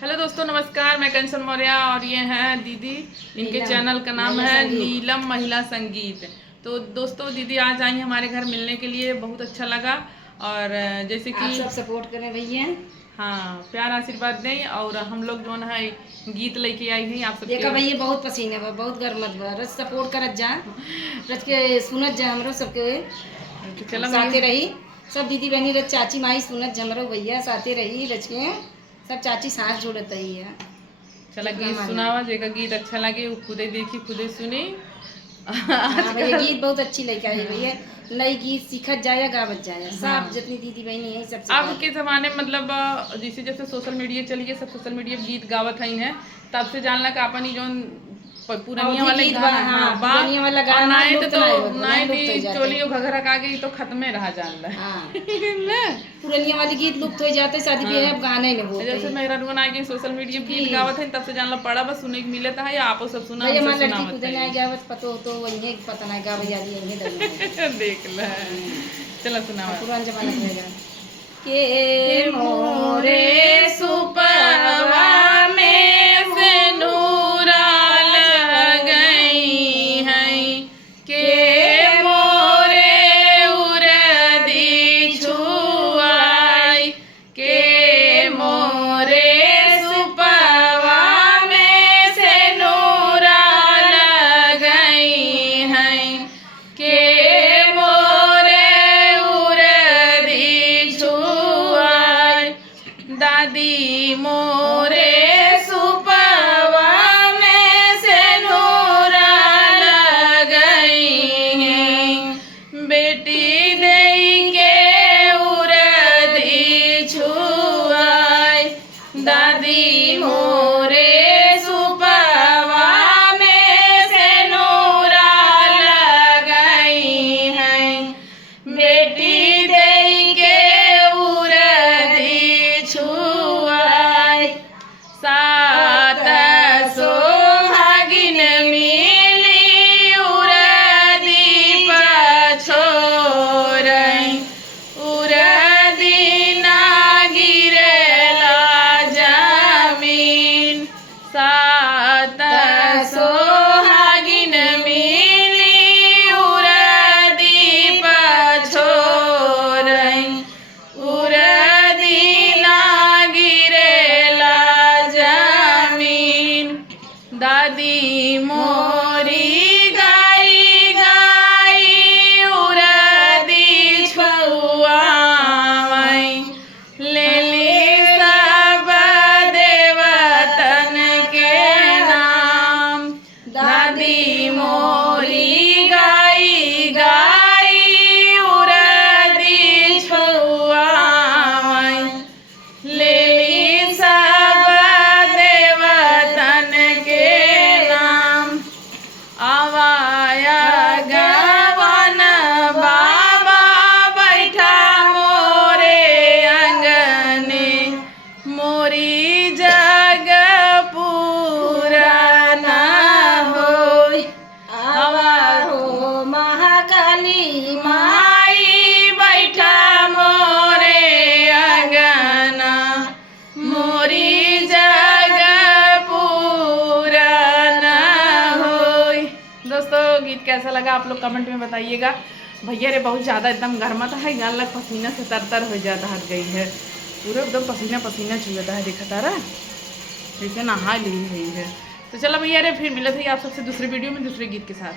Hello दोस्तों, नमस्कार। मैं कंचन मौर्य और ये हैं दीदी। इनके चैनल का नाम है नीलम महिला संगीत। तो दोस्तों, दीदी आज आई हमारे घर मिलने के लिए, बहुत अच्छा लगा। और जैसे कि आप सब सपोर्ट करें भैया। हाँ, प्यार आशीर्वाद दें। और हम लोग जो है गीत लेके आई हैं आप देखा सबके। भैया, बहुत पसीने बा, बहुत गर्मत बा, रस सपोर्ट करत जा, रच के सुनत जा हमरो सबके तो चलो साथे भैया, रही। सब दीदी बहनी रच चाची माई सुनत जा हमरो भैया साथे रही, रच के सब चाची साथ जोड़त रही है। चला जितना गीत मांगा। सुनावा, जेका गीत अच्छा लगे वो खुदे देखी खुदे सुनी। हाँ भैया, आजकल गीत बहुत अच्छी लड़का है भैया। नई गीत सीखत जाया गावत जाया, हाँ, सब जितनी दीदी बहनी है सब अब सिखा। के ज़माने में मतलब जैसे जैसे सोशल मीडिया चलिए, सब सोशल मीडिया पे गीत गावत है। तब से जानला का अपन ही जौन पुरनिया अवधी वाले गीत बा, गाना हाँ बा। पुरानिया वाला और गाना नाइट लुप्त तो नहीं हो गया, नाइट लुप्त हो जाते। चोली और घघरा का गई तो खत्मे रहा जानला। हाँ ना? पुरानिया वाले गीत लुप्त हो जाते, शादी ब्याह अब गाने नहीं हाँ, बोलते जैसे हैं। मेरा रुआ आगे सोशल मीडिया पे गीत गावत है, तब से जानला पड़ा बस सुने के मिले था। या आपो सब सुना, भैया हमसे हमारी लड़की सुनावत खुदे नहीं है। गावत, पतो तो वही पता नहीं गावे जाली यही दल देख ल, चलो सुनावा। पुरान जमाना का रहेगा। हे के मोरे मोरे सुपवा में से नूराल गई हैं, के मोरे उरदी छुआई, के मोरे सुपवा में से नूराल गई हैं, के मोरे उरदी छुआई, दादी मोरे सुपवा में से नूराल गई हैं, बेटी दई के उरदी छुआई, दादी मोरे सुपवा में से नूराल गई हैं, बेटी दई के उरदी छुआई, सात सोहागिन मिली उरदी पछोरई, उरदी ना गिरेला जमीन, सात सोहागिन मिली उरदी पछोरई, उरदी ना गिरेला जमीन, दादी मोरी गाई गाई उरदी छुआई, लेली सब देवतन के नाम, दादी मोरी गाई गाई उरदी छुआई, लेली सब देवतन के नाम, आवाया गवन बाबा बैठा मोरे अंगने, मोरी जग पूरा न होई, आवा हो महाकाली माई बैठा मोरे अंगना, मोरी जग पूरा न होई। दोस्तों, गीत कैसा लगा आप लोग कमेंट में बताइएगा। भैया रे बहुत ज़्यादा एकदम गर्मत है, गान लग पसीना से तरतर हो जाता हट गई है, पूरा एकदम पसीना पसीना चुहता है, देखा तारा जैसे नहा ली हुई है। तो चलो भैया रे, फिर मिलते हैं आप सबसे दूसरे वीडियो में दूसरे गीत के साथ।